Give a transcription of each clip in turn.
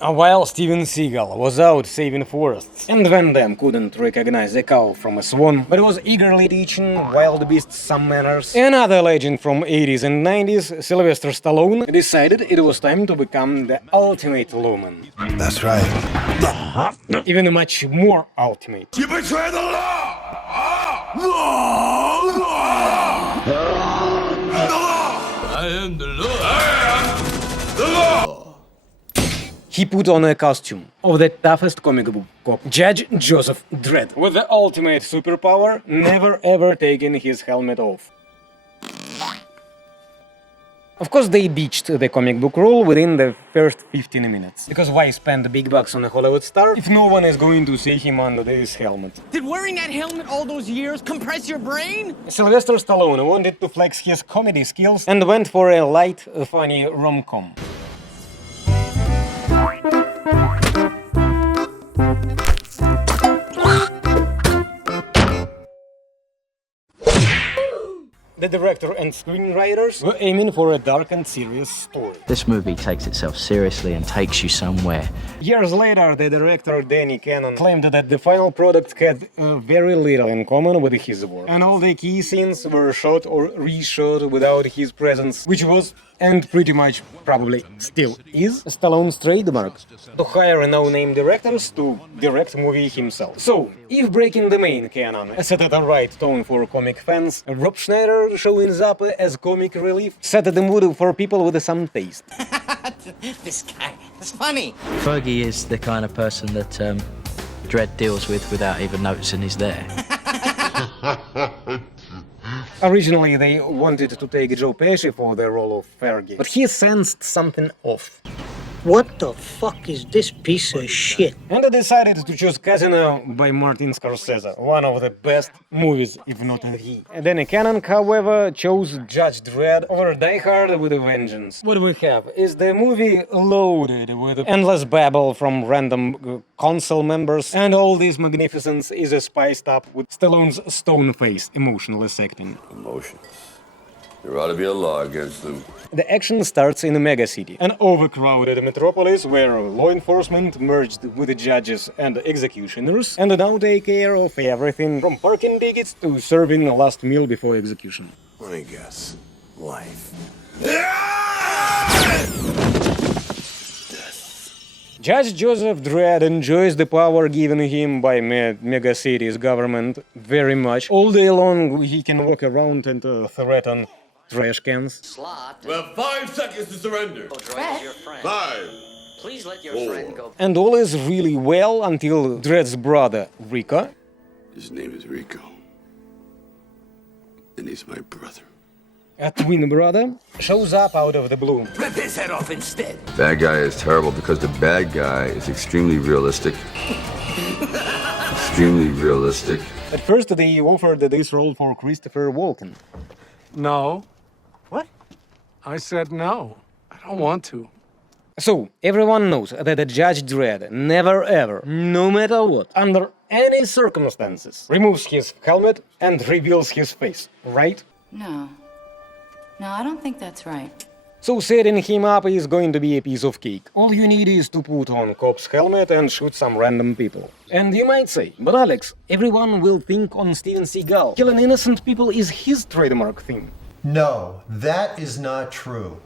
While Steven Seagal was out saving forests, and Van Damme couldn't recognize a cow from a swan, but was eagerly teaching wild beasts some manners, another legend from 80s and 90s, Sylvester Stallone, decided it was time to become the ultimate lawman. That's right. Even much more ultimate. You betray the law! I am the law. I am the law. He put on a costume of the toughest comic book cop, Judge Joseph Dredd, with the ultimate superpower, never ever taking his helmet off. Of course, they ditched the comic book rule within the first 15 minutes. Because why spend big bucks on a Hollywood star if no one is going to see him under this helmet? Did wearing that helmet all those years compress your brain? Sylvester Stallone wanted to flex his comedy skills and went for a light, funny rom-com. The director and screenwriters were aiming for a dark and serious story. This movie takes itself seriously and takes you somewhere. Years later, the director Danny Cannon claimed that the final product had very little in common with his work, and all the key scenes were shot or reshot without his presence, which was, and pretty much probably still is, Stallone's trademark, to hire no-name directors to direct movie himself. So, if breaking the main canon set the right tone for comic fans, Rob Schneider showing up as comic relief set the mood for people with some taste. This guy, it's funny. Fergie is the kind of person that Dredd deals with without even noticing he's there. Originally, they wanted to take Joe Pesci for the role of Fergie, but he sensed something off. What the fuck is this piece of shit? And they decided to choose Casino by Martin Scorsese, one of the best movies, if not the. Danny Cannon, however, chose Judge Dredd over Die Hard with a Vengeance. What we have is the movie loaded with endless babble from random council members, and all this magnificence is spiced up with Stallone's stone-faced emotionless acting. Emotions. There ought to be a law against them. The action starts in a megacity, an overcrowded metropolis where law enforcement merged with the judges and executioners, and now take care of everything from parking tickets to serving the last meal before execution. Let me guess. Life. Judge Joseph Dredd enjoys the power given him by megacity's government very much. All day long he can walk around and threaten trash cans. We have 5 seconds to surrender. Your friend. 5. Please let your 4. friend go. And all is really well until Dredd's brother, Rico, His name is Rico. And he's my brother. a twin brother, shows up out of the blue. Rip his head off instead. Bad guy is terrible because the bad guy is extremely realistic. Extremely realistic. At first they offered this role for Christopher Walken. No. What? I said no. I don't want to. So, everyone knows that Judge Dredd never ever, no matter what, under any circumstances, removes his helmet and reveals his face, right? No. No, I don't think that's right. So setting him up is going to be a piece of cake. All you need is to put on cop's helmet and shoot some random people. And you might say, but Alex, everyone will think on Steven Seagal. Killing innocent people is his trademark thing. No, that is not true.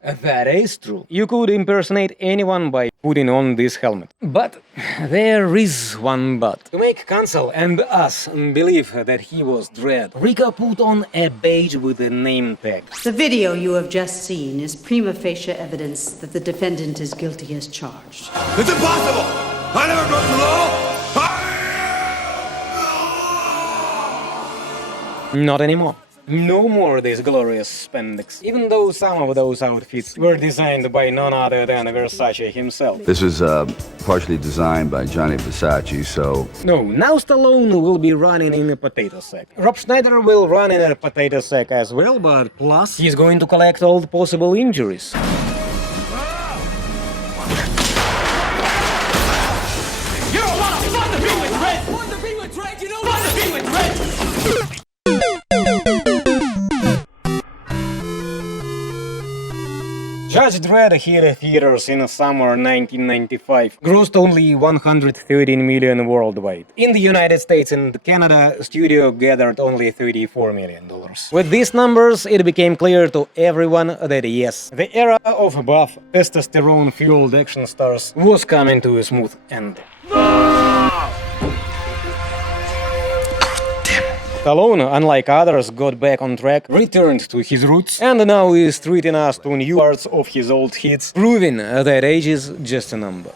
That is true. You could impersonate anyone by putting on this helmet. But there is one but. To make Cancel and us believe that he was Dredd, Rico put on a badge with a name tag. The video you have just seen is prima facie evidence that the defendant is guilty as charged. It's impossible! I never broke the law! Not anymore. No more this glorious spandex, even though some of those outfits were designed by none other than Versace himself. This was partially designed by Johnny Versace, so... No, now Stallone will be running in a potato sack. Rob Schneider will run in a potato sack as well, but plus he's going to collect all the possible injuries. You don't want to fun to be with Dredd! Fun to be with Dredd, you know? Fun to be with Dredd! Judge Dredd hit theaters in summer 1995, grossed only $113 million worldwide. In the United States and Canada, studio gathered only $34 million. With these numbers, it became clear to everyone that yes, the era of buff, testosterone-fueled action stars was coming to a smooth end. Stallone, unlike others, got back on track, returned to his roots, and now is treating us to new parts of his old hits, proving that age is just a number.